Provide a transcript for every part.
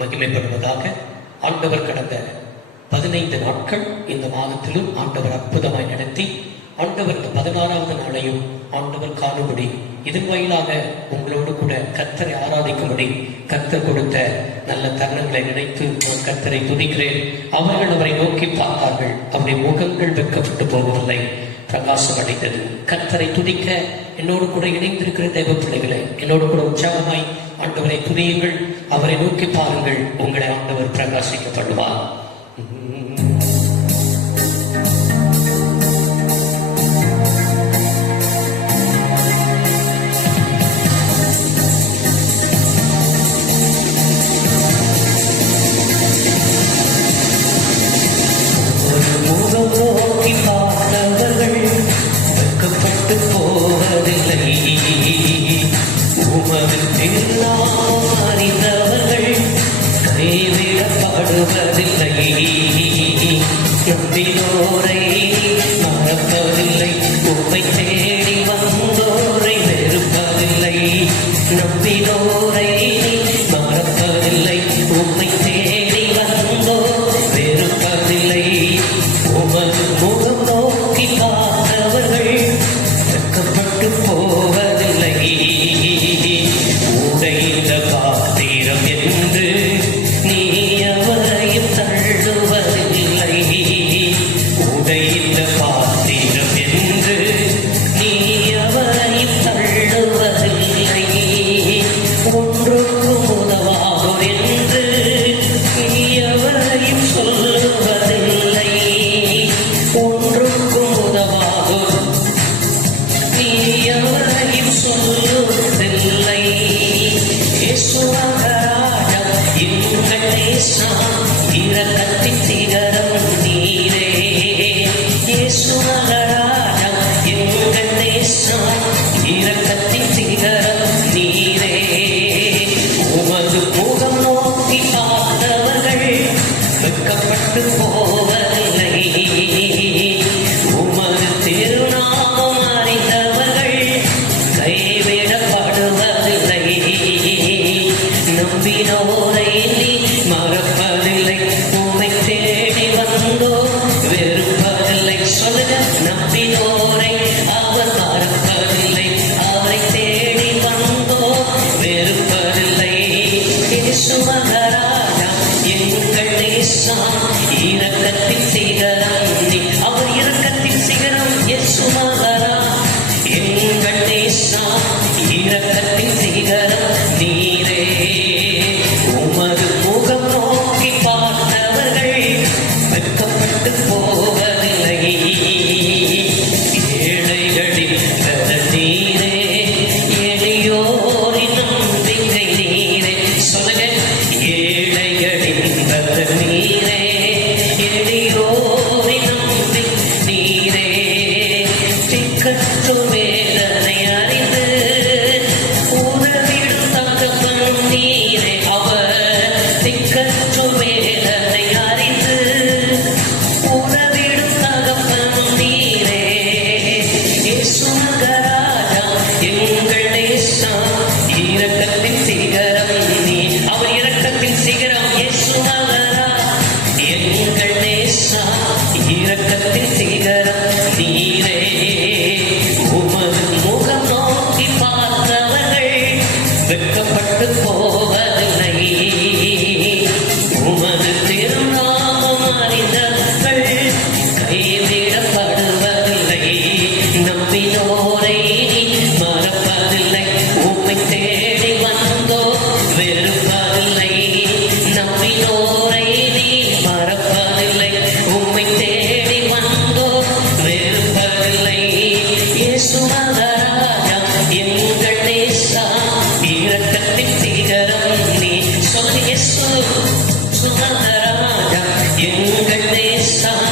மகிமைப்படுவதாக. ஆண்டவர் கடந்த 15 நாட்கள் இந்த மாதத்திலும் ஆண்டவர் அற்புதமாய் நடத்தி, ஆண்டவர் இந்த 16வது நாளையும் ஆண்டவர் காணும்படி, இதன் வாயிலாக உங்களோடு கூட கர்த்தரை ஆராதிக்கும்படி கர்த்தர் கொடுத்த நல்ல தருணங்களை நினைத்து நான் கர்த்தரை துதிக்கிறேன். அவர்கள் அவரை நோக்கி பார்த்தார்கள், அவருடைய முகங்கள் வெட்கப்பட்டு போகவில்லை, பிரகாசம் அடைந்தது. கர்த்தரை துதிக்க என்னோடு கூட இணைந்திருக்கிற தெய்வ பிள்ளைகளை, என்னோடு கூட உற்சாகமாய் ஆண்டவரை துதியுங்கள், அவரை நோக்கி பாருங்கள், உங்களை ஆண்டவர் பிரகாசிக்கப்படுவார். மறப்பதில்லை, உம்மை தேடி வந்தோரை வெறுப்பதில்லை. நம்பினோரை மறப்பதில்லை, உம்மை தேடி வந்தோர் வெறுப்பதில்லை. உமது முகம் நோக்கி பார்த்தவர்கள் வெட்கப்பட்டு போவதில்லை. உடைந்த பாத்திரம் என்று நீ அவரையும் தள்ளுவதில்லை. உடைந்த பாத்திரம் என்று நீ அவரையும் தள்ளுவதில்லை. ஒன்றுக்கும் உதவாகும் என்று நீ அவரையும் சொல்லுவதில்லை. ஒன்றுக்கும் உதவாகும் நீ அவரையும் சொல்லுவதில்லை. இயேசுவாகராஜா எங்கள் நேசம், இரக்கத்தின் சிகரம் நீரே. இயேசுவாகராஜா எங்கள் நேசம், இரக்கத்தின் சிகரம் நீரே. உமது முகம் நோக்கி பார்த்தவர்கள் வெட்கப்பட்டு போவதில்லை. உமது திருநாமம் அறிந்தவர்கள் கைவிடப்படுவதில்லை. நம்பினோரை நீ மறப்பதில்லை, உம்மை தேடி வந்தோ வெறுப்பதில்லை. சொல்லுங்க, நம்பினோரை அவர் மறப்பதில்லை, அவரை தேடி வந்தோ வெறுப்பதில்லை. இயேசுவராஜா எங்கள் நேசம், இரக்கத்தின் சிகரம் நீ. அவர் இரக்கத்தின் சிகரம். இயேசுவரா எங்கள் நேசம், இரக்கத்தின் சிகரம் நீரே. உமது முகம் நோக்கி பார்த்தவர்கள் வெட்கப்பட்டு போவதில்லை. ஏழைகளின் கதர் நீரே, எளியோரின் நம்பிக்கை நீரே. சொல்லுங்க, ஏழைகளின் கதர் நீரே, எளியோரின் நம்பிக்கை நீரே. திக்கற்று வேதனை அறிந்து உதவிடும் தகப்பன் நீரே. அவர் திக்கற்று வேதனை அறிந்து உதவிடும் தகப்பன் நீரே. இயேசுவராஜா எங்கள் நேசம், இரக்கத்தின் சிகரம் நீ. அவர் இரக்கத்தின் சிகரம். இயேசுவராஜா எங்கள் நேசம், இரக்கத்தின் சிகரம் நீரே. உமது முகம் நோக்கி பார்த்தவர்கள் வெட்கப்பட்டு போவதில்லை. உமது திருநாமம் அறிந்தவர்கள் கைவிடப்படுவதில்லை. நம்பினோரை மறப்பதில்லை, உம்மை தேடி வந்தோ வெறுப்பதில்லை. நம்பினோரை நீ மறப்பதில்லை, உம்மை தேடி வந்தோ வெறுப்பதில்லை. இயேசுவராஜா எங்கள் நேசம், இரக்கத்தின் சிகரம் நீ. சொல்லு, இயேசுவராஜா எங்கள் நேசம்,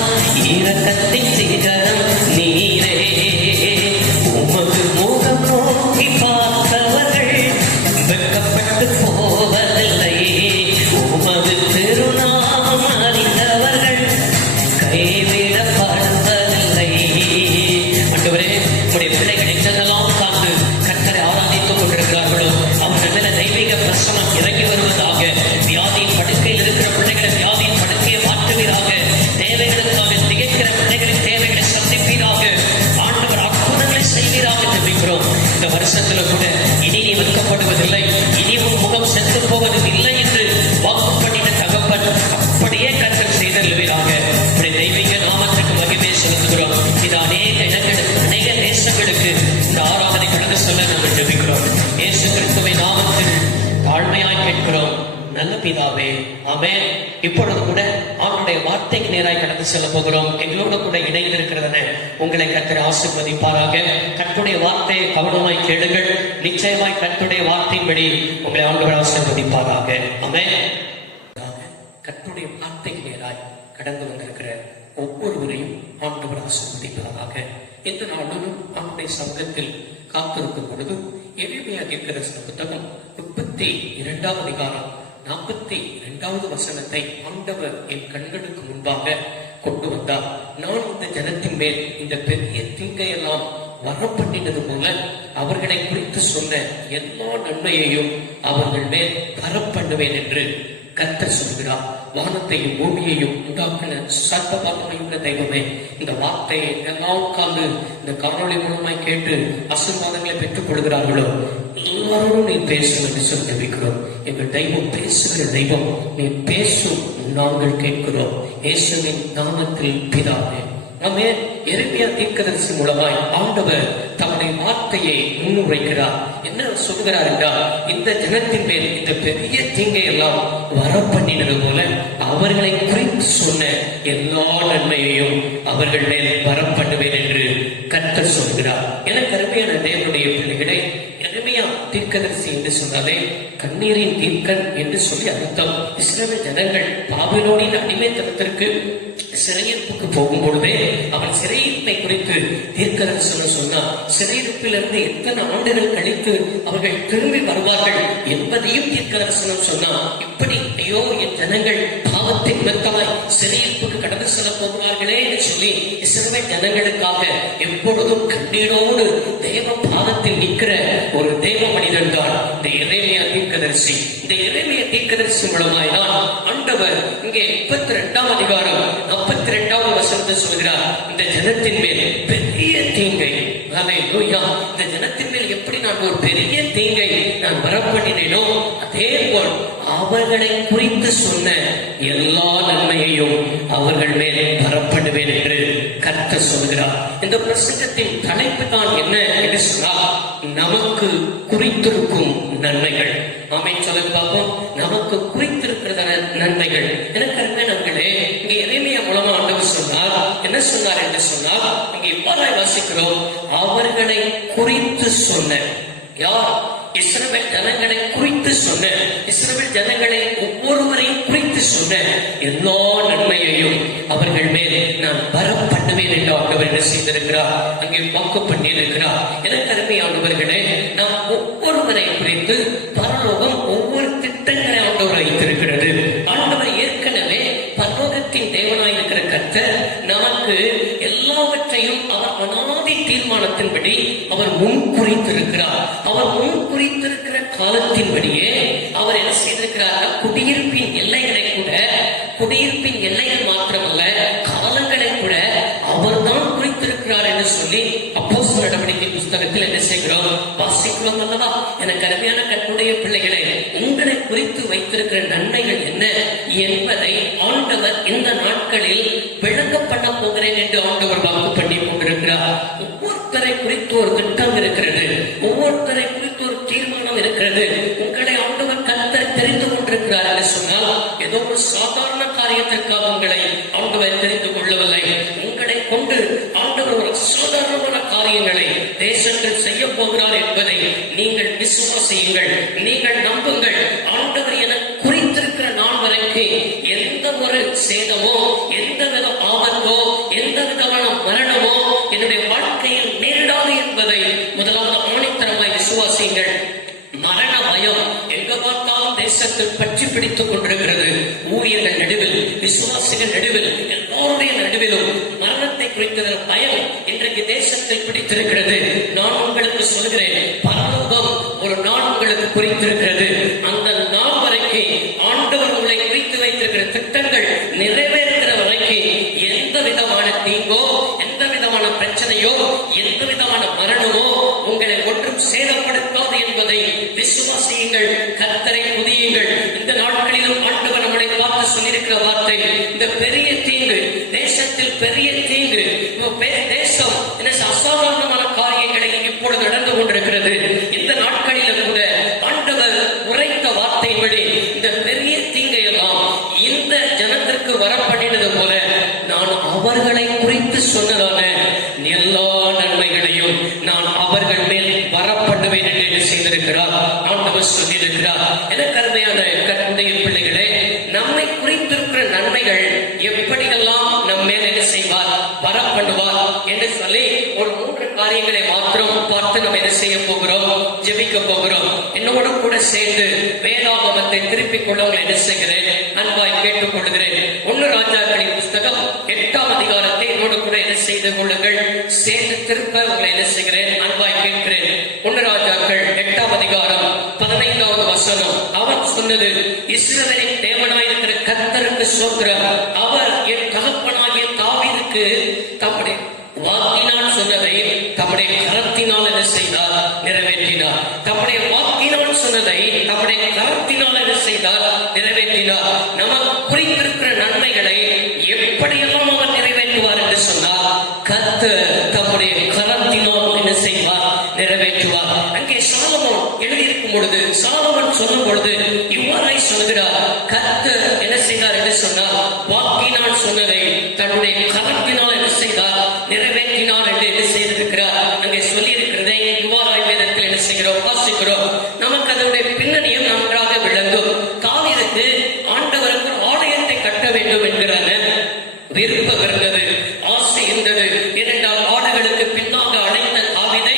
இரக்கத்தின் சிகரம் நீரே. உமது முகம் நோக்கி பார்த்தவர்கள் வெட்கப்படுவதில்லை, இனி உன் முகம் சென்று போவதில்லை என்று வாக்கு பண்ணின தகப்பன் அப்படியே கர்த்தர் செய்தருளுவீராக. தெய்வீக நாமத்துக்கு மகிமை செலுத்துகிறோம். இது அநேக இடங்களுக்கு, அநேக தேசங்களுக்கு இந்த ஆராதனை கடந்து சொல்ல நாங்கள் ஜெபிக்கிறோம். இயேசு கிறிஸ்துவின் நாமத்தில் தாழ்மையாய் கேட்கிறோம் நல்ல பிதாவே, ஆமென். இப்பொழுது கூட அவனுடைய வார்த்தைக்கு நேராய் கடந்து செல்ல போகிறோம். எங்களோடு கூட இணைந்து இருக்கிறதன உங்களை கர்த்தர் ஆசீர்வதிப்பாராக. கர்த்தருடைய வார்த்தையை கவனமாய் கேளுங்கள். நிச்சயமாய் கர்த்தருடைய வார்த்தையின்படி உங்களை ஆண்டவர் ஆசீர்வதிப்பாராக. ஆமென். கர்த்தருடைய வார்த்தைக்கு நேராய் கடந்து வந்திருக்கிற ஒவ்வொருவரையும் ஆண்டவர் ஆசீர்வதிப்பாராக. இந்த நாளும் அவனுடைய சங்கத்தில் காத்திருக்கும் பொழுது எரேமியா தீர்க்கதரிசன புத்தகம் 32 அதிகாரம் 42வது வசனத்தை ஆண்டவர் என் கண்களுக்கு முன்பாக கொண்டு வந்தார். நான் இந்த ஜனத்தின் மேல் இந்த பெரிய தீங்கையெல்லாம் வரப்பண்ணினது போல அவர்களை குறித்து சொன்ன எல்லா நன்மையையும் அவர்கள் மேல் வரப்பண்ணுவேன் என்று கர்த்தர் சொல்கிறார். வானத்தையும் பூமியையும் உண்டாக்கின சர்வ வல்லமையுள்ள தெய்வமே, இந்த வார்த்தையை எல்லாம் உட்கார்ந்து இந்த காணொளி மூலமாய் கேட்டு ஆசீர்வாதங்களை பெற்றுக் கொள்கிறார்களோ எல்லாரும் நீ பேசும் என்று சொல்லி ஜெபிக்கிறோம். எங்கள் தெய்வம் பேசுகிற தெய்வம், நீ பேசும் நாங்கள் கேட்கிறோம். இயேசுவின் நாமத்தில் பிதாவே, ஆமே. எரேமியா தீர்க்கதரிசி மூலமாய் ஆண்டவர் தம்முடைய வார்த்தையை முன்னுரைக்கிறார். என்ன சொல்கிறார் என்றால், இந்த ஜனத்தின் மேல் இந்த பெரிய தீங்கை எல்லாம் வரப்பண்ணினது போல அவர்களை குறித்து சொன்ன எல்லா நன்மையையும் அவர்கள் மேல் வரப்பண்ணுவேன் என்று கர்த்தர் சொல்கிறார். எனக்கு அருமையான தேவனுடைய பிள்ளைகளை, எரேமியா தீர்க்கதரிசி என்று சொன்னாலே கண்ணீரின் தீர்க்கன் என்று சொல்லி அர்த்தம். இஸ்ரவேல் ஜனங்கள் பாபிலோனின் அடிமைத்தனத்திற்கு சிறையிருப்புக்கு போகும் பொழுதே அவன் சிறையிருப்பை குறித்து தீர்க்கதரிசனம் சொன்னார். சிறையிருப்பிலிருந்து எத்தனை ஆண்டுகள் கழித்து அவர்கள் திரும்பி வருவார்கள் என்பதையும் தீர்க்கதரிசனம் சொன்னார். இப்படி ஐயோ என் ஜனங்கள் பாவத்தின் நிமித்தமாய் சிறையிருப்புக்கு கடந்து செல்ல போகிறார்களே என்று சொல்லி இஸ்ரவேல் ஜனங்களுக்காக எப்பொழுதும் கண்ணீரோடு தேவ பாதத்தில் நிற்கிற ஒரு தேவ மனிதன் தான் இந்த எரேமியா தீர்க்கதரிசி. இந்த எரேமியா தீர்க்கதரிசி மூலமாய் தான் ஆண்டவர் இங்கே 32 அதிகாரம் 42வது வசனத்தை சொல்கிறார். இந்த ஜனத்தின் மேல் பெரிய தீங்கை, ஹல்லேலூயா, இந்த ஜனத்தின் மேல் எப்படி நான் ஒரு பெரிய தீங்கை நான் வரப்பண்ணினேனோ அதே போல் அவர்களை குறித்து சொன்ன எல்லா நன்மையையும் அவர்கள் மேல் வரப்படுவேன் என்று கர்த்தர் சொல்கிறார். இந்த பிரசங்கத்தின் தலைப்பு தான் என்ன என்று சொன்னால், நமக்கு குறித்திருக்கும் நன்மைகள். ஆமென் சொல்லுங்க பாப்போம். நமக்கு குறித்திருக்கிற நன்மைகள். எனக்கு அருமையானவர்களே, இங்கே எரேமியா மூலமா ஆண்டவர் சொன்னார். என்ன சொன்னார் என்று சொன்னால், இங்கே இவ்வாறு வாசிக்கிறோம், அவர்களை குறித்து சொன்ன. யார்? இஸ்ரவேல் ஜனங்களை குறித்து சொன்ன, இஸ்ரவேல் ஜனங்களை ஒவ்வொருவரையும் குறித்து சொன்ன எல்லா நன்மையையும் அவர்கள் மேல் நான் வரப்பண்ணுவேன் என்று ஆண்டவர் என்ன செய்திருக்கிறார், அங்கே வாக்கு பண்ணி இருக்கிறார். எனக்கு அருமையானவர்களே, நாம் ஒவ்வொருவரை குறித்து பரலோகம் ஒவ்வொரு திட்டங்களை ஆண்டவர் வைத்திருக்கிறது. ஆண்டவர் ஏற்கனவே பரலோகத்தின் தேவனாய் இருக்கிற கர்த்தர் நமக்கு எல்லாவற்றையும் அவர் அநாதி தீர்மானத்தின்படி அவர் முன்குறித்திருக்கிறார். அவர் முன்குறித்திருக்கிற காலத்தின்படியே அவர் என்ன செய்திருக்கிறார், குடியிருப்பின் எல்லைகளை கூட, குடியிருப்பின் எல்லைகள் மாத்திரமல்ல காலங்களை கூட அவர் தான் குறித்திருக்கிறார் என்று சொல்லி அப்போஸ்தலர் நடவடிக்கை புஸ்தகத்தில் என்ன செய்கிறோம், வாசிக்கிறோம் அல்லவா? எனக்கு அருமையான கர்த்தருடைய பிள்ளைகளை, உங்களை குறித்து வைத்திருக்கிற நன்மைகள் என்ன என்பதை ஆண்டவர் இந்த நாட்களில் விளங்க பண்ண போகிறேன் என்று ஆண்டவர் வாக்கு பண்ணி கொண்டிருக்கிறார். ஒவ்வொருத்தரை குறித்து ஒரு திட்டம் இருக்கிறது, ஒவ்வொருத்தரை குறித்து ஒரு தீர்மானம் இருக்கிறது. உங்களை ஆண்டவர் கர்த்தர் தெரிந்து கொண்டிருக்கிறார் என்று சொன்னால் ஏதோ ஒரு சாதாரண காரியத்திற்காக உங்களை ஆண்டவர் தெரிந்து கொள்ளவில்லை. உங்களை கொண்டு ஆண்டவர் ஒரு சாதாரணமான காரியங்களை தேசத்தில் செய்ய போகிறார் என்பதை நீங்கள் விசுவாசியுங்கள், நீங்கள் நம்புங்கள். ஆண்டவர் என குறித்திருக்கிற நாள் வரைக்கும் எந்த ஒரு சேதமோ, எந்த வித ஆபத்தோ, எந்த விதமான மரணமோ என்னுடைய வாழ்க்கையில் நேரிடாது என்பதை முதலாவது ஆணித்தரமாய் விசுவாசியுங்கள். மரண பயம் எங்க பார்த்தாலும் தேசத்தில் பற்றி பிடித்துக் கொண்டிருக்கிறது. ஊழியர்கள் நடுவில், விசுவாசிகள் நடுவில், எல்லாருடைய நடுவிலும் மரணத்தை குறித்த பயம் இன்றைக்கு தேசத்தில் பிடித்திருக்கிறது. நான் உங்களுக்கு சொல்கிறேன், பரலோகம் ஒரு நாள் உங்களுக்கு குறித்திருக்கிறது. அந்த நாள் வரைக்கும் ஆண்டவர் உங்களை குறித்து வைத்திருக்கிற திட்டங்கள் நிறைவேறுகிற வரைக்கும் எந்த விதமான தீங்கோ, எந்த விதமான பிரச்சனையோ, எந்த விதமான மரணமோ உங்களை ஒன்றும் சேதப்படுத்தாது என்பதை விசுவாசியுங்கள், கர்த்தரை துதியுங்கள். இந்த நாட்களிலும் ஆண்டவர் நம்மளை பார்த்து சொல்லியிருக்கிற வார்த்தை, இந்த பெரிய தீங்கு, தேசத்தில் பெரிய தீங்கு, தேசம் அசாதாரணமான காரியங்களை இப்பொழுது நடந்து கொண்டிருக்கிறது. இந்த நாட்களிலும் கூட ஆண்டவர் உரைத்த வார்த்தையின்படி இந்த பெரிய தீங்கை எல்லாம் இந்த ஜனத்திற்கு வரப்பண்ணினது போல நான் அவர்களை குறித்து சொன்னதான எல்லா நன்மைகளையும் நான் அவர்கள் மேல் வரப்படுவேன் என்று செய்திருக்கிறார். ஆண்டவர் சொல்லியிருக்கிறார். எனக்கு அருமையான கர்த்தருடைய பிள்ளைகளே, நம்மை குறித்திருக்கிற நன்மைகள் எப்படியெல்லாம் நம் மேல் என்ன செய்வார், வரப்படுவார் என்று சொல்லி ஒரு 3 காரியங்களை மாத்திரம் பார்த்து நம்ம என்ன செய்ய போகிறோம், ஜெபிக்க போகிறோம். என்னோடு கூட சேர்ந்து வேதாகமத்தை திருப்பிக் கொள்ள உங்களை என்ன செய்கிறேன், அன்பாய் கேட்டுக் கொள்கிறேன். 1 ராஜாக்களின் புஸ்தகம் 8ஆம் அதிகாரத்தை என்னோடு கூட என்ன செய்து கொள்ளுங்கள், சேர்ந்து திருப்ப உங்களை என்ன செய்கிறேன், அன்பாய் கேட்கிறேன். 1 ராஜாக்கள் 8ஆம் அதிகாரம் 15வது வசனம். அவர் சொன்னது, இஸ்ரவேலின் தேவனாயிருக்கிற கர்த்தருக்கு ஸ்தோத்திரம். அவர் என் தகப்பனாகிய தாவீதுக்கு தம்முடைய வாக்கினால் சொன்னதை தம்முடைய கரத்தினால் என்ன செய்தார், நிறைவேற்றினார். தம்முடைய வாக்கினால் சொன்னதை தம்முடைய கரத்தினால் என்ன செய்தார், நிறைவேற்றினார். நமக்கு குறித்திருக்கிற நன்மைகளை எப்படியெல்லாம் அவர் நிறைவேற்றுவார் என்று சொன்னார், கர்த்தர் தம்முடைய கரத்தினால் என்ன செய்வார், நிறைவேற்றுவார். அங்கே சாலமோன் எழுதியிருக்கும் பொழுது, சாலமோன் சொல்லும் பொழுது இவ்வாறாய் சொல்கிறார், கர்த்தர் என்ன செய்தார் என்று சொன்னார், வாக்கினால் சொன்னதை தன்னுடைய கரத்தினால் என்ன செய்தார், நிறைவேற்றினார் என்று என்ன செய்திருக்கிறார். அங்கே சொல்லி இருக்கிறதை இவ்வாறாய் வேதத்தில் என்ன செய்கிறோம், வாசிக்கிறோம். நமக்கு அதனுடைய பின்னணியும் நன்றாக விளங்கும். தாவீதுக்கு ஆண்டவருக்கு ஆலயத்தை கட்ட வேண்டும் என்கிறார் விருப்பம் இருந்தது, ஆசை இருந்தது. இரண்டால் ஆடுகளுக்கு பின்னாக அழைத்த தாவீதை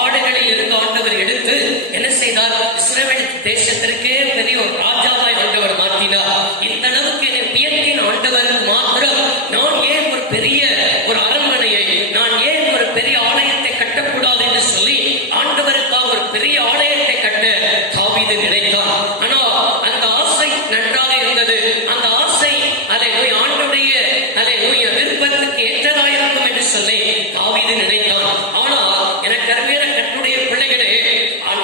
ஆடுகளில் இருந்து ஆண்டவர் எடுத்து என்ன செய்தார், இஸ்ரவேல் தேசத்திற்கே பெரிய ஒரு ராஜாவாய் ஆண்டவர் மாற்றினார். இந்த அளவுக்கு என்னை உயர்த்தின ஆண்டவருக்கு மாத்திரம் நான் ஏன் ஒரு பெரிய ஒரு அரண்மனையை, நான் ஏன் ஒரு பெரிய ஆலயத்தை கட்டக்கூடாது என்று சொல்லி ஆண்டவருக்காக ஒரு பெரிய ஆலயத்தை கட்ட தாவீது நினைத்தார். ஆனால் அந்த ஆசை நன்றாக இருந்தது. அந்த ஆசை அதை ஆண்டவருடைய விருப்பத்துக்கு ஏற்றதாயிருக்கும் என்று சொல்லி தாவீது நினைத்தான். ஆனால் எனக்கு அருமையான கர்த்தருடைய பிள்ளைகளே,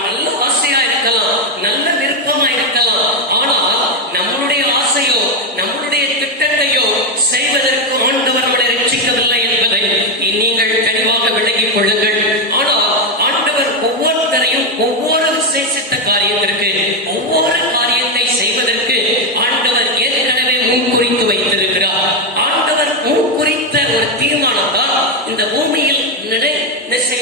நல்ல ஆசையா இருக்கலாம், நல்ல விருப்பமா இருக்கலாம். ஆனால் நம்மளுடைய ஆசையோ நம்மளுடைய திட்டத்தையோ செய்வதற்கு ஆண்டவர் நம்மளை ரட்சிக்கவில்லை என்பதை நீங்கள் தெளிவாக விளங்கிக் கொள்ளுங்கள். ஆனால் ஆண்டவர் ஒவ்வொருத்தரையும் ஒவ்வொரு விசேஷித்த காரியத்திற்கு, ஒவ்வொரு காரியத்தை செய்வதற்கு ஆண்டவர் ஏற்கனவே முன்குறித்து வைத்திருக்கிறார். ஆண்டவர் முன்குறித்த ஒரு தீர்மானத்தால் இந்த பூமியில்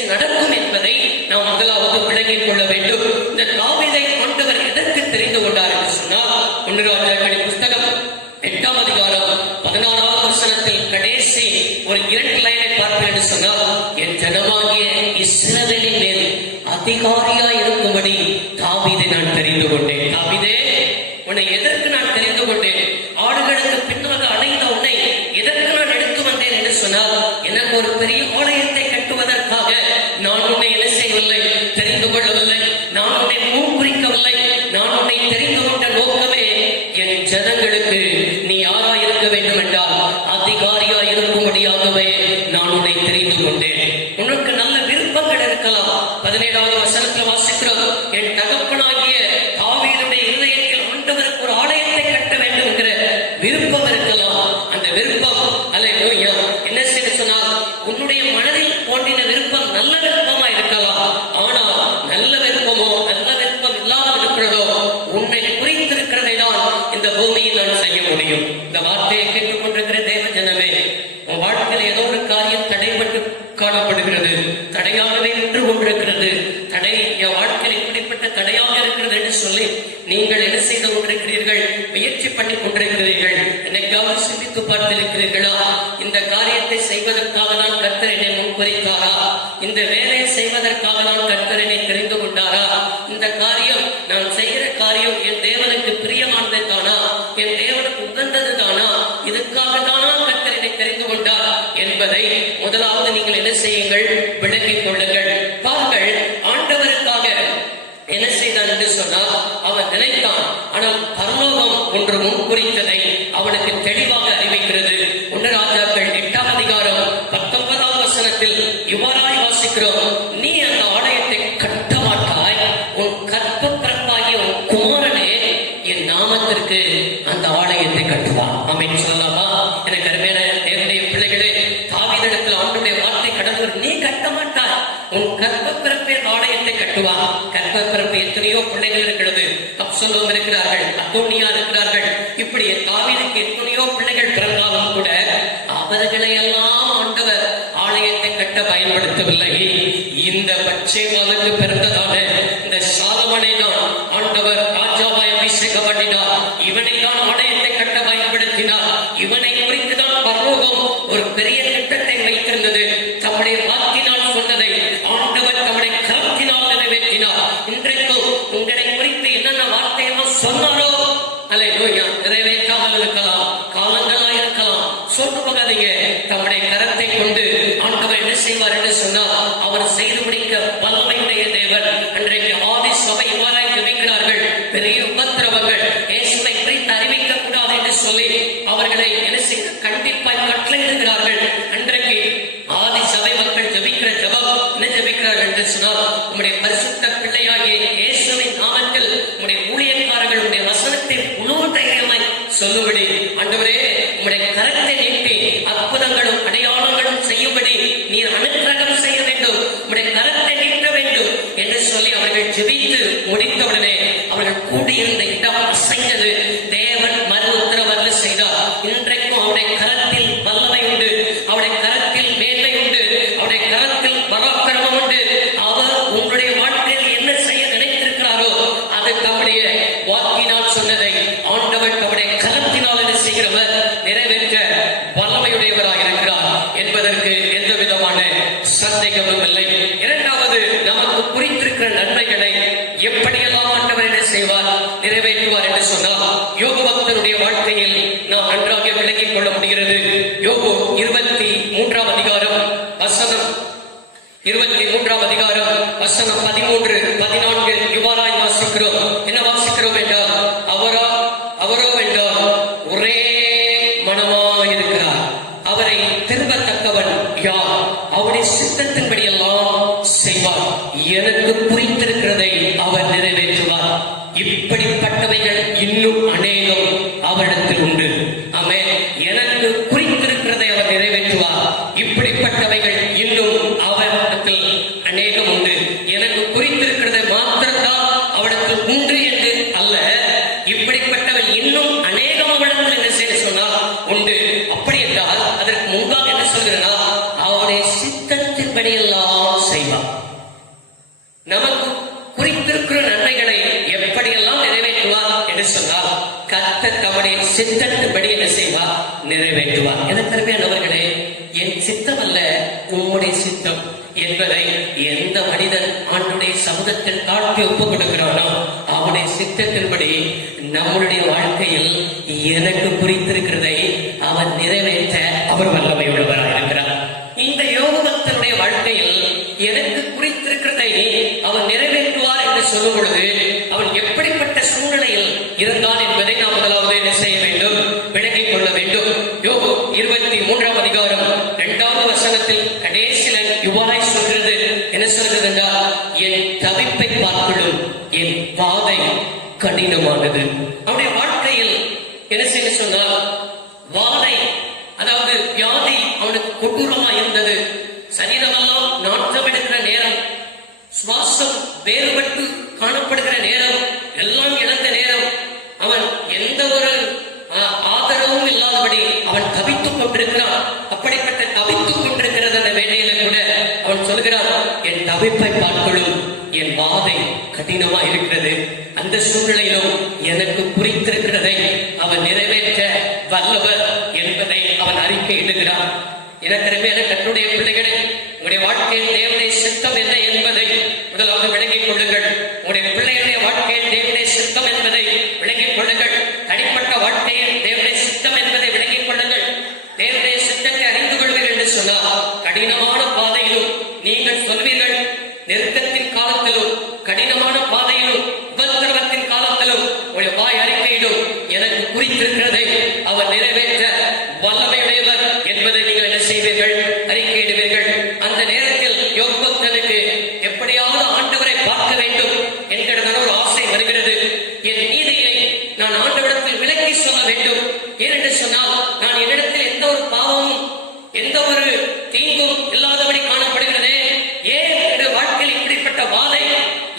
நடக்கும் என்பதை நாம் முதலாவது விளங்கிக் கொள்ள வேண்டும். இந்த தாவீதை ஆண்டவர் எதற்கு தெரிந்து கொண்டார் என்று சொன்னால், 1 ராஜாக்களின் புஸ்தகம் 8ஆம் அதிகாரம் 16வது வசனத்தில் கடைசி ஒரு 2 லைனை பார்ப்பேன் என்று சொன்னால், என் ஜனமாகிய இஸ்ரவேலின் மேல் அதிகாரியாய் இருக்கும்படி தாவீதை நான் தெரிந்து கொண்டேன். தாவீதே, உன்னை எதற்கு நான் தெரிந்து கொண்டேன், ஆடுகளுக்கு பின்னாக அடைந்த உன்னை எதற்கு நான் எடுத்து வந்தேன் என்று சொன்னால், எனக்கு ஒரு பெரிய ஆலயத்தை கட்டுவதற்காக நான் உன்னை என்ன செய்யவில்லை, தெரிந்து கொள்ளவில்லை. நான் உன்னை முன்குறிக்கவில்லை. நான் உன்னை தெரிந்து கொண்ட நோக்கமே என் ஜனங்களுக்கு நீ யாரா இருக்க வேண்டும் என்றால் அதிகாரியா இருக்கும்படியாகவே நான் உன்னை தெரிந்து கொண்டேன். உனக்கு நல்ல விருப்பங்கள் இருக்கலாம். 17வது வசனத்தில் வாசிக்கிறோம், என் தகப்பனாகிய தாவீதுடைய இருதயத்தில் ஆண்டவருக்கு ஒரு ஆலயத்தை கட்ட வேண்டும் என்கிற விருப்பம் இருக்கலாம். அந்த விருப்பம் அல்லேலூயா என்ன செய்ய சொன்னால், உன்னுடைய மனதில் தோன்றின விருப்பம் நல்ல விருப்பமா இருக்கலாம். ஆனால் நல்ல விருப்பமோ நல்ல விருப்பம் இல்லாமல் இருக்கிறதோ, உன்னை குறித்திருக்கிறதை தான் இந்த பூமியில் நான் செய்ய முடியும். இந்த வார்த்தையை கேட்டுக்கொண்டிருக்கிற தேவ ஜனமே, உன் வாழ்க்கையில் ஏதோ ஒரு காரியம் தடைபட்டு காணப்படுகிறது, தடையாகவே நின்று கொண்டிருக்கிறது. தடை என் வாழ்க்கையில் இப்படிப்பட்ட தடையாக இருக்கிறது என்று சொல்லி நீங்கள் என்ன செய்து கொண்டிருக்கிறீர்கள், முயற்சி பண்ணி கொண்டிருக்கிறீர்கள். என்னைக்காவது சிந்தித்து பார்த்திருக்கிறீர்களா, இந்த காரியத்தை செய்வதற்காக நான் கர்த்தர் என்னை முன்குறித்தாரா, இந்த வேலையை செய்வதற்காக நான் கர்த்தர் என்னை தெரிந்து கொண்டாரா, இந்த காரியம் நான் செய்கிற காரியம் என் தேவனுக்கு பிரியமானது தானா, என் தேவனுக்கு உகந்தது தானா, இதுக்காக தானா கர்த்தர் என்னை தெரிந்து கொண்டார் என்பதை முதலாவது நீங்கள் என்ன செய்யுங்கள், விளங்கிக் கொள்ளுங்கள். பாருங்கள், ஆண்டவருக்காக என்ன செய்தான் என்று சொன்னால், அவன் நினைத்தான். ஆனால் பரலோகம் ஒன்று முன்குறித்ததை அவனுக்கு தெளிவாக அறிவிக்கிறது. 1 ராஜாக்கள் 8ஆம் அதிகாரம் 19ஆம் வசனத்தில் இவ்வாறாய் வாசிக்கிறோம், நீ அந்த ஆலயத்தை கட்ட மாட்டாய், உன் கற்பப்பிறப்பாகிய குமாரனே என் நாமத்திற்கு அந்த ஆலயத்தை கட்டுவான். ஆமென் சொல்லலாமா? எனக்கு அருமையான தேவனுடைய பிள்ளைகளே, தாவீதிடத்தில் ஆண்டவருடைய வார்த்தை கடந்தவர், நீ கட்ட மாட்டாய், உன் கற்பப்பிறப்பே ஆலயத்தை கட்டுவான். கற்பப்பிறப்பு எத்தனையோ பிள்ளைகள் இருக்கிறது. அப்சலோம் இருக்கிறார்கள், அதோனியா இருக்கிறார்கள். இப்படி தாவீதுக்கு எத்தனையோ பிள்ளைகள் பிறந்தாலும் கூட அவர்களை எல்லாம் ஆண்டவர் ஆலயத்தை கட்ட பயன்படுத்தவில்லை. இந்த பச்சைமானுக்கு பிறந்ததான இந்த சாலமோனை தான் ஆண்டவர் ராஜாவாய் அபிஷேகம் பண்ணினார். இவனை தான் ஆலயத்தை கட்ட பயன்படுத்தினார். இவனை குறித்து தான் பரலோகம் ஒரு பெரிய திட்டத்தை வைத்திருந்தது. தம்முடைய வாக்கினால் சொன்னதை ஆண்டவர் தம்முடைய கரத்தினால் நிறைவேற்றினார். இன்றைக்கும் உங்களை குறித்து என்னென்ன வார்த்தையெல்லாம் சொன்னாரோ அல்லேலூயா, நிறைவேற்றாமல் இருக்கலாம், காலங்களா இருக்கலாம், சொட்டு போகாதீங்க. தம்முடைய கரத்தை கொண்டு ஆண்டவர் என்ன செய்வார் என்று சொன்னால் அவர் செய்து முடிக்க வல்லமையுடைய தேவன். அன்றைக்கு ஆதி சபை இவ்வாறாய் ஜெபிக்கிறார்கள். பெரிய உபத்திரவங்கள் இயேசுவை குறித்து அறிவிக்க கூடாது என்று சொல்லி அவர்களை என்ன செய்ய கண்டிப்பாய் கட்டளையிடுகிறார்கள். அன்றைக்கு ஆதி சபை மக்கள் ஜெபிக்கிற ஜெபம் என்ன ஜெபிக்கிறார்கள் என்று சொன்னால், உம்முடைய பரிசுத்த பிள்ளையாகிய இயேசுவின் நாமத்தில் உம்முடைய ஊழியக்காரர்கள் உம்முடைய வசனத்தை முழு தைரியமாய் சொல்லும்படி ஆண்டவரே உம்முடைய கரத்தை நீட்டி அற்புதங்களும் அடையாளங்களும் செய்யும்படி நீர் அனுக்கிரகம் செய்ய வேண்டும், உம்முடைய கரத்தை நீட்ட வேண்டும் என்று சொல்லி அவர்கள் ஜெபித்து முடித்தவுடனே அவர்கள் கூடியிருந்த இடம் அசைந்தது. தேவன் மறு உத்தரவு செய்தார். இன்றைக்கும் அவருடைய கரத்தில் வல்லமை உண்டு, அவருடைய கரத்தில் மேன்மை உண்டு, அவருடைய கரத்தில் பராக்கிரமம் உண்டு. அவர் உங்களுடைய வாழ்க்கையில் என்ன செய்ய நினைத்திருக்கிறாரோ அது தம்முடைய வாக்கினால் சொன்னதை ஆண்டவர் தம்முடைய கரத்தினால் என்ன செய்கிறவர் நிறைவேற்ற வல்லமையுடையவராக இருக்கிறார் என்பதற்கு எந்த விதமான சந்தேகமும் இல்லை. இரண்டாவது, நமக்கு குறித்திருக்கிற நன்மைகளை எப்படியெல்லாம் ஆண்டவர் என்ன செய்வார், நிறைவேற்றுவார் என்று சொன்னால் யோபு பக்தருடைய வாழ்க்கையில் நாம் நன்றாக விளங்கிக் கொள்ள முடிகிறது. யோபு 23 அதிகாரம் வசனம் 13 14 இவ்வாறாய் வாசிக்கிறோம். என்ன வாசிக்கிறோம் என்றால், அவரோ என்றால் ஒரே மனமாயிருக்கிறார், அவரை திரும்பத்தக்கவன் யார், அவருடைய சித்தத்தின்படி எல்லாம் செய்வார், எனக்கு குறித்திருக்கிறதை அவர் நிறைவேற்றுவார். இப்படிப்பட்டவைகள் இன்னும் அநேகம் அவரிடத்தில் உண்டு. ஆமென். எனக்கு குறித்திருக்கிறதை அவர் நிறைவேற்றுவார். இப்படிப்பட்டவைகள் இன்னும் அவரிடத்தில் அநேகம் உண்டு. எனக்கு குறித்திருக்கிறதை மாத்திரம்தான் அவரிடத்தில் உண்டு என்று அல்ல, இப்படிப்பட்டவை இன்னும் அநேகம் அவரிடத்தில் என்ன செய்ய சொன்னால் உண்டு. அப்படி என்றால் அதற்கு முன்பாக என்ன சொல்கிறனா, அவருடைய சித்தத்தின்படி எல்லாம் செய்வார். நமக்கு குறித்திருக்கிற நன்மைகளை எப்படியெல்லாம் நிறைவேற்றுவார் என்று சொன்னால், கர்த்தர் தம்முடைய சித்தத்தின்படி என்ன செய்வார், நிறைவேற்றுவார். எனக்கு அருமையானவர்களே, என் சித்தம் அல்ல உம்முடைய சித்தம் என்பதை எந்த மனிதன் ஆண்டுடைய சமூகத்தில் தாழ்த்தி ஒப்புக் கொடுக்கிறானோ அவனுடைய சித்தத்தின்படி நம்முடைய வாழ்க்கையில் எனக்கு குறித்திருக்கிறதை அவன் நிறைவேற்ற அவர் வல்லமை உள்ளவராக இருக்கிறார். இந்த யோபு பக்தனுடைய வாழ்க்கையில் எனக்கு குறித்திருக்கிறதை அவன் நிறைவேற்றுவார் என்று சொல்லும் பொழுது அவன் எப்படிப்பட்ட சூழ்நிலையில் இருந்தான் என்பதை நாம் முதலாவது என்ன செய்ய வேண்டும், விளங்கிக் கொள்ள வேண்டும். யோபு 23 அதிகாரம் 2வது வசனத்தில் கடைசியில் இவ்வாறாய் சொல்கிறது. என்ன சொல்கிறது என்றால், என் தவிப்பை பார்க்கலும் என் பாதை கடினமானது. அவனுடைய வாழ்க்கையில் என்ன செய்ய சொன்னால், வாதை அதாவது வியாதி அவனுக்கு கொடூரமா இருந்தது. சரீரமெல்லாம் நாற்றம் எடுக்கிற நேரம், சுவாசம் வேறுபட்டு காணப்படுகிற நேரம், எல்லாம் இழந்த நேரம், அவன் எந்த ஒரு ஆதரவும் இல்லாதபடி அவன் தவித்துக் கொண்டிருக்கிறான். அப்படிப்பட்ட தவித்துக் கொண்டிருக்கிறது அந்த வேலையில கூட அவன் சொல்கிறான், என் தவிப்பை பார்க்கலும் என் வாதை கடினமா இருக்கிறது. அந்த சூழ்நிலையிலும் எனக்கு குறித்திருக்கிறதை அவன் நிறைவேற்ற வல்லவர் என்பதை அவன் அறிக்கையிடுகிறான். எனவே தன்னுடைய பிள்ளைகளை உங்களுடைய வாழ்க்கையில் தேவனுடைய சித்தம் என்ன என்பதை முதலாவது விளங்கிக் கொள்ளுங்கள். உங்களுடைய பிள்ளைகளுடைய வாழ்க்கையில் தேவனுடைய சித்தம் என்பதை விளங்கிக் கொள்ளுங்கள். தனிப்பட்ட வாழ்க்கையில் தேவனுடைய சித்தம் என்பதை விளங்கிக் கொள்ளுங்கள். தேவனுடைய சித்தத்தை அறிந்து கொள்வீர்கள் என்று சொன்னால், கடினமான பாதையிலும் நீங்கள் சொல்வீர்கள், நெருக்கத்தின் காலத்திலும் கடினமான பாதையிலும் உபத்திரவத்தின் காலத்திலும் உங்களுடைய வாய் அறிக்கையிடும், எனக்கு குறித்திருக்கிறதை அவர் நிறைவேற்ற வல்லமையுடையவர் என்பதை நீங்கள் என்ன செய்வீர்கள், அறிக்கையிடுவீர்கள். அந்த நேரத்தில் யோபு பக்தனுக்கு எப்படியாவது ஆண்டவரை பார்க்க வேண்டும் என்கிறதான ஒரு ஆசை வருகிறது. என் நீதியை நான் ஆண்டவரிடத்தில் விலக்கி சொல்ல வேண்டும். ஏனென்று சொன்னால் நான் என்னிடத்தில் எந்த ஒரு பாவமும் எந்த ஒரு தீங்கும் இல்லாதபடி காணப்படுகிறதே. ஏன் என்னுடைய வாழ்க்கையில் இப்படிப்பட்ட வாதை,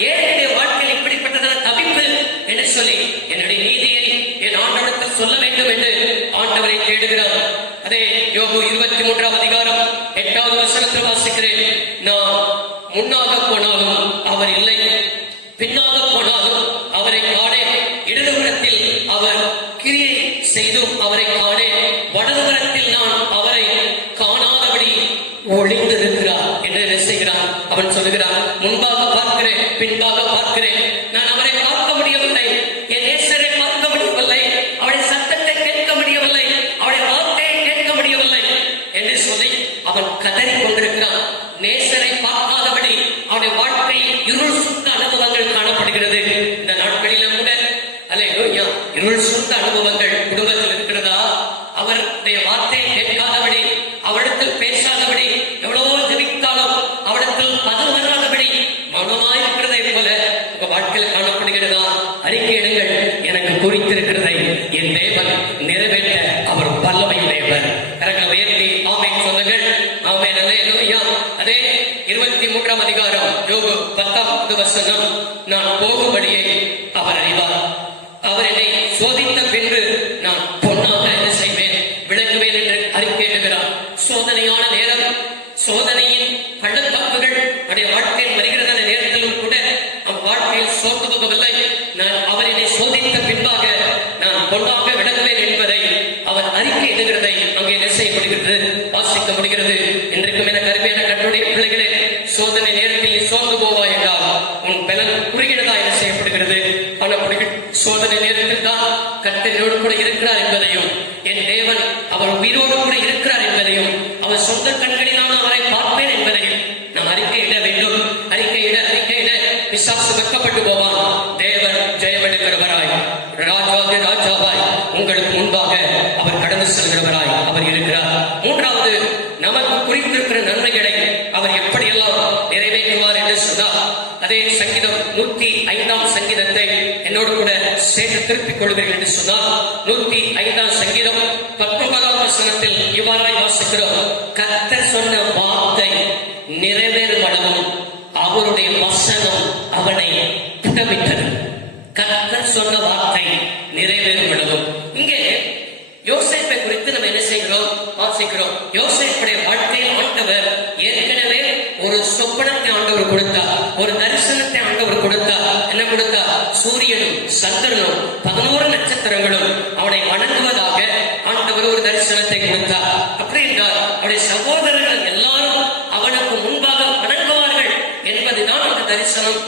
ஏன் என்னுடைய வாழ்க்கையில் இப்படிப்பட்டதான தவிப்பு என்று சொல்லி என்னுடைய நீதியை என் ஆண்டவரிடத்தில் சொல்ல வேண்டும் என்று ஆண்டவரை தேடுகிறார். அதே யோபு 23ஆம் அதிகாரம் 8வது வசனத்தில் வாசிக்கிறேன். நான் முன்னாக போனாலும் அவர் இல்லை, பின்னாக போனாலும் அவரை காணேன். இடதுபுறத்தில் அவர் கிரியை செய்தும் அவரை காணேன், வலதுபுறத்தில் நான் அவரை காணாதபடி ஒளிந்திருக்கிறார் என்று என்ன செய்கிறான்? அவன் சொல்லுகிறான், முன்பாக பார்க்கிறேன், பின்பாக பார்க்கிறேன், நான் அவரை பார்க்க முடியவில்லை, என் நேசரை பார்க்க முடியவில்லை, அவருடைய சத்தத்தை கேட்க முடியவில்லை, அவருடைய வார்த்தையை கேட்க முடியவில்லை என்று சொல்லி அவன் கதறி கொண்டிருக்கிறான். நேசரை பார்க்காதபடி அவருடைய வாழ்க்கை இருள் சுத்த அனுபவங்கள் காணப்படுகிறது. இந்த நாட்களிலும் கூட அல்லேலூயா இருள் சுத்த அனுபவங்கள் குடும்பத்தில் இருக்கிறதா? அவருடைய வார்த்தையை கேட்காதபடி, அவரிடத்தில் பேசாதபடி, எவ்வளவோ ஜெபித்தாலும் அவரிடத்தில் பதில் வராதபடி மௌனமாய் இருக்கிறதை போல உங்க வாழ்க்கையில் காணப்படுகிறதா? அறிக்கையிடுங்கள், எனக்கு குறித்திருக்கிறதை என் தேவன் நிறைவேற்ற அவர் வல்லமையுடையவர். கரங்களை உயர்த்தி ஆமென் சொல்லுங்கள். ஆமென் அல்லேலூயா. அதே 23ஆம் அதிகாரம் யோபு 10வது வசனம், நான் போகும்படியை அவர் அறிவார், அவர் என்னை சோதித்த பின்பு நான் பொன்னாக என்ன செய்வேன், விளக்குவேன் என்று அறிக்கையிடுகிறார். சோதனையான நேரம், சோதனையின் பள்ளத்தாக்குகள் அவருடைய வாழ்க்கையில் வருகிறதான நேரத்திலும் கூட அவன் வாழ்க்கையில் சோர்ந்து போகவில்லை. நான் அவர் என்னை சோதித்த பின்பாக நான் பொன்னாக விளக்குவேன் என்பதை அவர் அறிக்கையிடுகிறதை அங்கே என்ன செய்யப்படுகிறது, வாசிக்க முடிகிறது. இன்றைக்கும் என கருமையான கட்டுடைய பிள்ளைகளே, சோதனை நேரத்தில் சோர்ந்து போவாய் என்றால் உன் பலன் குறுகினதா என்ன செய்யப்படுகிறது, காணப்படுகிறது. சோதனை நேரத்தில் தான் கர்த்தரோடு கூட இருக்கிறார் என்பதையும், என் தேவன் அவர் உயிரோடு கூட இருக்கிறார் என்பதையும், அவர் சொந்த கண்களினால் அவரை பார்ப்பேன் என்பதையும் நாம் அறிக்கையிட வேண்டும். அறிக்கையிட பிசாசு வெட்கப்பட்டு போவான். தேவன் ஜெயமெடுக்கிறவராய், ராஜாதி ராஜாவாய் உங்களுக்கு முன்பாக அவர் கடந்து செல்கிறவராய் அவர் இருக்கிறார். மூன்றாவது, நமக்கு குறித்திருக்கிற நன்மைகளை அவர் எப்படியெல்லாம் நிறைவேற்றுவார் என்று சொன்னால், அதே சங்கீதம் 105ஆம் சங்கீதத்தை என்னோடு கூட சேர்த்து திருப்பிக் கொள்வீர்கள் என்று சொன்னால், 105ஆம் சங்கீதம் 19ஆம் வசனத்தில் இவ்வாறாய் வாசிக்கிறோம், கர்த்தர் சொன்ன வார்த்தை நிறைவேறும் அளவும் அவருடைய வசனம் அவனை புடமிட்டது. கர்த்தர் சொன்ன வார்த்தை நிறைவேறும் அளவும். இங்கே யோசேப்பை குறித்து நம்ம என்ன செய்கிறோம், வாசிக்கிறோம். யோசேப்புடைய வாழ்க்கையில் ஆண்டவர் ஏற்கனவே ஒரு சொப்பனத்தை ஆண்டவர் கொடுத்தார், ஒரு தரிசனத்தை ஆண்டவர் கொடுத்தார். என்ன கொடுத்தார்? சூரியனும் சந்திரனும் 11 நட்சத்திரங்களும் அவனை வணங்குவதாக ஆண்டவர் ஒரு தரிசனத்தை கொடுத்தார். அப்படி என்றால் அவருடைய சகோதரர்கள் எல்லாரும் அவனுக்கு முன்பாக வணங்குவார்கள் என்பதுதான் அந்த தரிசனம்.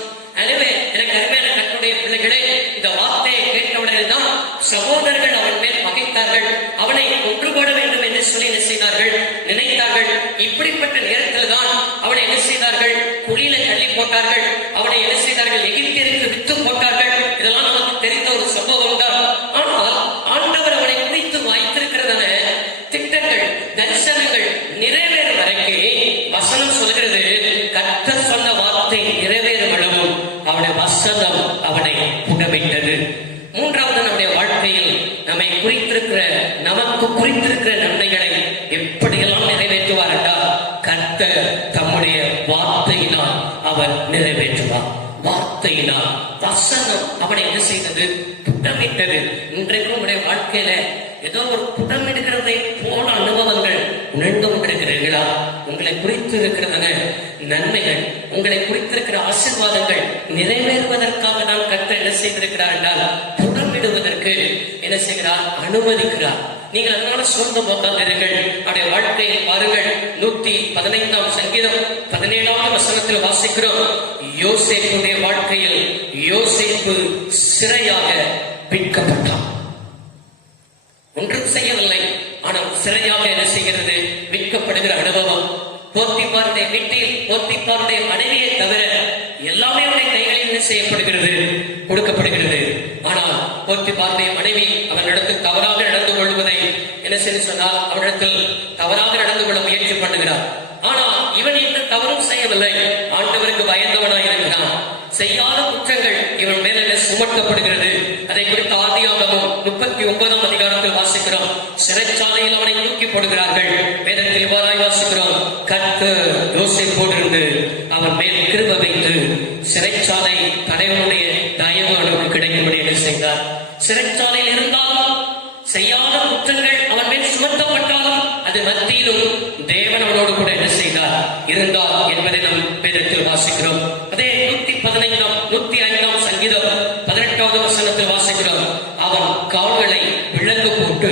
எனவே எனக்கு அருமையான கர்த்தருடைய பிள்ளைகளே, இந்த வார்த்தையை கேட்டவுடனே தான் சகோதரர்கள் அவன் மேல் பகைத்தார்கள், அவனை கொன்று போட வேண்டும் என்று சொல்லி என்ன செய்தார்கள், நினைத்தார்கள். இப்படிப்பட்ட நேரத்தில் தான் அவனை என்ன செய்தார்கள், குழியில தள்ளி போட்டார்கள். அவனை என்ன செய்தார்கள், எகிப்தியருக்கு வித்து போட்டார்கள். இதெல்லாம் நமக்கு தெரிந்த ஒரு சம்பவம் தான். ஆனால் ஆண்டவர் அவனை குறித்து வைத்திருக்கிறதான திட்டங்கள், தரிசனங்கள் நிறைவேறும் வரைக்கும் வசனம் சொல்கிறது, கர்த்தர் சொன்ன வார்த்தை நிறைவேறும் அளவும் அவனுடைய வசனம் அவனை புடமிட்டது. மூன்றாவது, நம்முடைய வாழ்க்கையில் நம்மை குறித்திருக்கிற, நமக்கு குறித்திருக்கிற நன்மைகளை எப்படியெல்லாம் நிறைவேற்றுவார் என்றால், கர்த்தர் தம்முடைய வார்த்தையினால் அவர் நிறைவேற்றுவார். வார்த்தையினால், வசனம் அவனை என்ன செய்தது, புடமிட்டது. இன்றைக்கும் உங்களுடைய வாழ்க்கையில ஏதோ ஒரு புடமிடுகிறதை போல அனுபவங்கள் உணர்ந்து கொண்டிருக்கிறீர்களா? உங்களை குறித்து இருக்கிறதான நன்மைகள், உங்களை குறித்திருக்கிற ஆசீர்வாதங்கள் நிறைவேறுவதற்காக தான் கர்த்தர் என்ன செய்திருக்கிறார் என்றால், புடமிடுவதற்கு என்ன செய்கிறார், அனுமதிக்கிறார். நீங்கள் அதனால சோர்ந்து போக்காதீர்கள். அவருடைய வாழ்க்கையை பாருங்கள். 115ஆம் சங்கீதம் 17ஆம் வசனத்தில் வாசிக்கிறோம், யோசேப்புடைய வாழ்க்கையில் யோசேப்பு சிறையாக விற்கப்பட்டான். ஒன்றும் செய்யவில்லை, ஆனால் சிறையாக என்ன செய்கிறது, விற்கப்படுகிற அனுபவம். போத்திபாருடைய வீட்டில் போத்திபாருடைய மனைவியை தவிர எல்லாமே அவருடைய கைகளில் என்ன செய்யப்படுகிறது, கொடுக்கப்படுகிறது. ஆனால் போத்திபாருடைய மனைவி அவனிடத்தில் தவறாக நடந்து கொள்வதை என்ன செய்து சொன்னால், அவனிடத்தில் தவறாக நடந்து கொள்ள முயற்சி பண்ணுகிறார். ஆனால் இவன் எந்த தவறும் செய்யவில்லை, ஆண்டவருக்கு பயந்தவனாய் இருக்கிறான். செய்யாத குற்றங்கள் இவன் மேல சுமத்தப்படுகிறது. அதை குறித்து ஆதியாகமம் 39ஆம் அதிகாரத்தில் வாசிக்கிறோம். சிறைச்சாலையில் அவனை தூக்கி போடுகிறார்கள். வேதத்தில் இவ்வாறாய் வாசிக்கிறோம், கர்த்தர் யோசேப்போடு இருந்து அவன் மேல் கிருபை வைத்து சிறைச்சாலை தலைவனுடைய தயவு அவனுக்கு கிடைக்கும்படி என்ன செய்தார். சிறைச்சாலையில் இருந்தாலும் செய்யாத குற்றங்கள் அவன் மேல் சுமத்தப்பட்டாலும் அது மத்தியிலும் தேவன் அவனோடு கூட என்ன செய்தார், இருந்தார் என்பதை நம் வேதத்தில் வாசிக்கிறோம். அதே 105ஆம் சங்கீதம் 18வது வசனத்தில் வாசிக்கிறோம், அவன் கால்களை விலங்கு போட்டு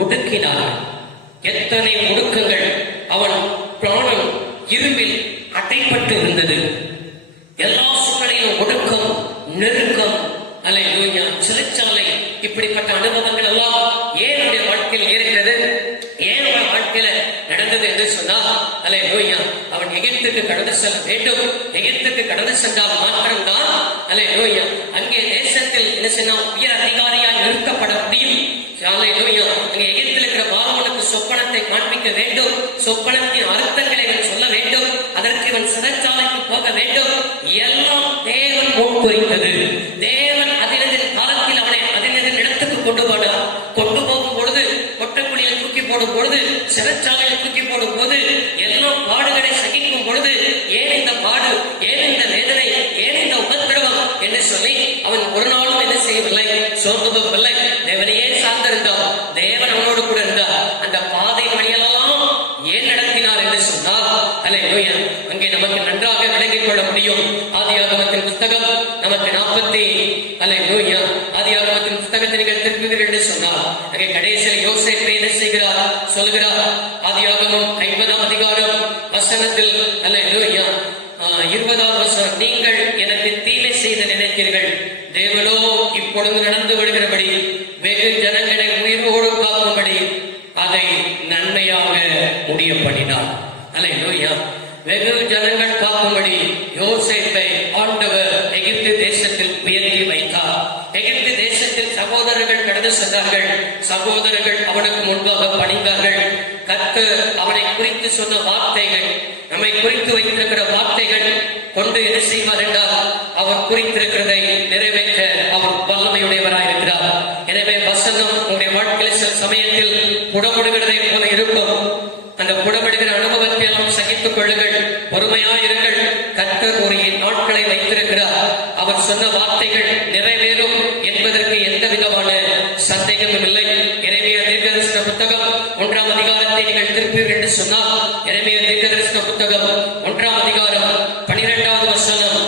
ஒடுக்கினான். எத்தனை ஒடுக்கங்கள்! அவன் பிராணம் இரும்பில் அடைப்பட்டு இருந்தது. எல்லா சூழ்நிலையிலும் ஒடுக்கம், நெருக்கம், அல்லேலூயா, சிறைச்சாலை, இப்படிப்பட்ட அனுபவங்கள் எல்லாம் ஏன் நம்முடைய வாழ்க்கையில் இருக்கிறது, ஏன் அவன் வாழ்க்கையில நடந்தது என்று சொன்னால், அல்லேலூயா, அவன் எகிப்துக்கு கடந்து செல்ல வேண்டும். எகிப்துக்கு கடந்து சென்றால் மாத்திரம்தான் அல்லேலூயா அங்கே தேசத்தில் என்ன செய்யணும், உயர் அதிகாரியாய் நிறுத்தப்பட முடியும். அல்லேலூயா, அங்கே எகிப்தில் இருக்கிற பார்வோனுக்கு சொப்பனத்தை காண்பிக்க வேண்டும். சொப்பனத்தின் அர்த்தங்களை இவன் சொல்ல வேண்டும். அதற்கு இவன் சிறைச்சாலைக்கு போக வேண்டும். எல்லாம் தேவன் முன்குறித்தது. தேவன் அதினதின் காலத்தில் அவனை அதினதின் இடத்துக்கு கொண்டு போகும் பொழுது, கொட்டக்குழியில் தூக்கி போடும் பொழுது, சிறைச்சாலையில் தூக்கி போடும் போது, எல்லாம் பாடுகளை சகிக்கும் பொழுது, ஏன் இந்த பாடு, ஏன் இந்த வேதனை, ஏன் இந்த உபத்திரவம் என்று சொல்லி அவன் ஒரு நாளும் என்ன செய்யவில்லை, சோர்ந்து போகவில்லை. தேவனையே சார்ந்திருந்தார். தேவன் அவனோடு கூட இருந்தார். அந்த பாதை வழியெல்லாம் ஏன் நடத்தினார் என்று சொன்னால், அல்லேலூயா, அங்கே நமக்கு நன்றாக விளங்கிக் கொள்ள முடியும். ஆதியாகமத்தின் புத்தகம் நமக்கு 40 அல்லேலூயா ஆதியாகமத்தின் புத்தகத்தை நீங்கள் திருப்புவீர்கள் என்று சொன்னால், அங்கே கடைசியில் யோசேப்பை என்ன செய்கிறார், சொல்கிறார். ஆதியாகமம் 50ஆம் அதிகாரம் வசனத்தில் அல்லேலூயா 20வது வசனம், நீங்கள் எனக்கு தீமை செய்து நினைத்தீர்கள், தேவனோ இப்பொழுது நடந்து விடுகிறபடி வெகு ஜனங்களை உயிரோடு காக்கும்படி அதை நன்மையாக முடிய பண்ணினார். அல்லேலூயா, வெகு ஜனங்கள் காக்கும்படி யோசேப்பை ஆண்டவர் எகிப்து தேசத்தில் உயர்த்தி வைத்தார். எகிப்து தேசத்தில் சகோதரர்கள் கடந்து சென்றார்கள். சகோதரர்கள் அவனுக்கு முன்பாக பணிந்தார்கள். கர்த்தர் அவனை குறித்து சொன்ன வார்த்தைகள், நம்மை குறித்து வைத்திருக்கிற வார்த்தைகள் கொண்டு என்ன செய்வார் என்றால், அவர் குறித்திருக்கிறதை நிறைவேற்ற அவர் வல்லமையுடையவராயிருக்கிறார். எனவே வசனம் உங்களுடைய வாழ்க்கையில் சில சமயத்தில் புடமுடுகிறதை போல இருக்கும். அந்த புடமிடுகிற அனுபவத்தை எல்லாம் சகித்துக் கொள்ளுங்கள், பொறுமையாயிருங்கள். கர்த்தர் ஒரு நாட்களை வைத்திருக்கிறார். அவர் சொன்ன வார்த்தைகள் நிறைவேறும் என்பதற்கு எந்த விதமான சந்தேகமும் இல்லை. எரேமியா தீர்க்கதரிசன புத்தகம் 1ஆம் அதிகாரத்தை நீங்கள் திருப்பீர்கள் என்று சொன்னால், எரேமியா தீர்க்கதரிசன புத்தகம் 1ஆம் அதிகாரம் 12வது வசனம்,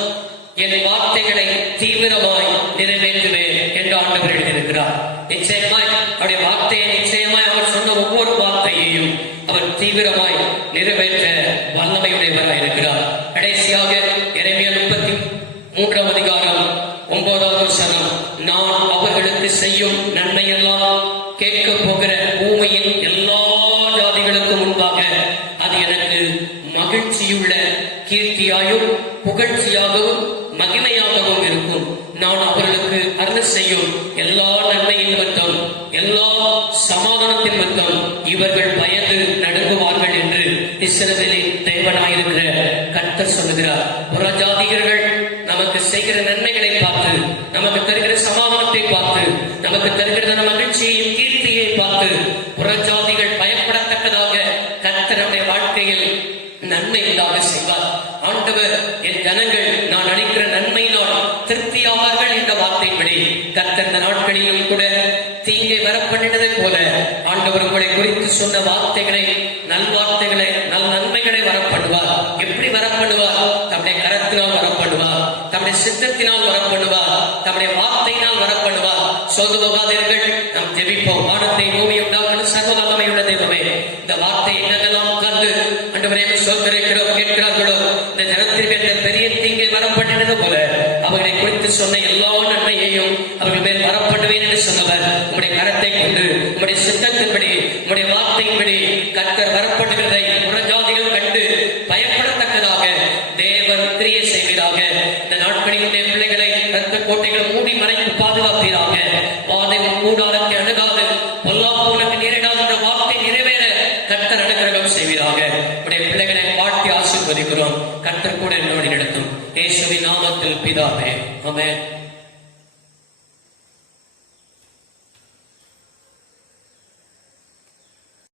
என் வார்த்தைகளை தீவிரமாய் நிறைவேற்றுவேன் என்று ஆண்டவர் எழுதியிருக்கிறார். நிச்சயமாய் அவருடைய வார்த்தையை, நிச்சயமாய் அவர் சொன்ன ஒவ்வொரு வார்த்தையையும் அவர் தீவிரமாய் நிறைவேற்ற வல்லமையுடையவராய் இருக்கிறார். கடைசியாக எரேமியா 33ஆம் அதிகாரம் 9வது வசனம், நான் அவர்களுக்கு செய்யும் நன்மையெல்லாம் கேட்க போகிற பூமியின் எல்லா ஜாதிகளுக்கும் முன்பாக அது எனக்கு மகிழ்ச்சியுள்ள கீர்த்தியாயும் புகழ்ச்சியாகவும் மகிமையாகவும் இருக்கும். நான் அவர்களுக்கு அருள் செய்யும் எல்லா நன்மையின் நிமித்தம், எல்லா சமாதானத்தின் நிமித்தம் இவர்கள் பயந்து நடுங்குவார்கள் என்று இஸ்ரவேலின் தேவனாயிருக்கிற கர்த்தர் சொல்லுகிறார். புறஜாதிகர்கள் நமக்கு செய்கிற நன்மைகளை பார்த்து, நமக்கு தருகிற சமாதானத்தை பார்த்து, நமக்கு தருகிற மகிழ்ச்சியையும் கீர்த்தியை பார்த்து புறஜாதிகள் பயப்படத்தக்கதாக கர்த்தர் நம்முடைய வாழ்க்கையில் நன்மை உண்டாக செய்வார். ஆண்டவர், என் ஜனங்கள் நான் அளிக்கிற நன்மையினால் திருப்தியாவார்கள் என்ற வார்த்தைப்படி கர்த்தர் இந்த நாட்களிலும் கூட தீங்கை வரப்பண்ணினதை போல ஆண்டவர் உங்களை குறித்து சொன்ன வார்த்தைகளை, நல்வார்த்தைகளை, நன்மைகளை வரப்படுவார். எப்படி வரப்படுவார்? தம்முடைய கரத்தினால் வரப்படுவார், தம்முடைய சித்தத்தினால் வரப்படுவார், தம்முடைய வார்த்தையினால் வரப்படுவார். சோது போகாதீர்கள், நாம் ஜெபிப்போம். வானத்தை பூமி உண்டாக்குகிற சர்வ வல்லமையுள்ள தெய்வமே, இந்த வார்த்தையை என்னெல்லாம் உட்கார்ந்து ஆண்டவரே சோதரிக்கிறோம் கேட்கிறார்களோ, இந்த ஜனத்திற்கு என்ற பெரிய தீங்கை வரப்பட்டது போல அவர்களை குறித்து சொன்ன எல்லா நன்மையையும் அவர்கள் மேல் வரப்படுவேன் என்று சொன்னவர், உங்களுடைய கரத்தை கொண்டு, உங்களுடைய சித்தத்தின்படி, உங்களுடைய வார்த்தையின்படி கர்த்தர் வரப்படுகிறதை புறஜாதிகள் கண்டு பயப்படத்தக்கதாக தேவன் கிரியை செய்வீராக. இந்த நாட்களிலுடைய பிள்ளைகளை ரத்த கோட்டைகள் மூடி மறைத்து பாதுகாப்பீராக. வாதை கூடாரத்தை அணுகாது, பொல்லாப்புகளுக்கு நேரிடாத என்ற வார்த்தை நிறைவேற கர்த்தர் அனுக்கிரகம் செய்வீராக. உடைய பிள்ளைகளை வாழ்த்தி ஆசீர்வதிக்கிறோம். கர்த்தர் கூட என்னோடு நடத்தும். இயேசுவின் நாமத்தில் பிதாவே, ஆமென்.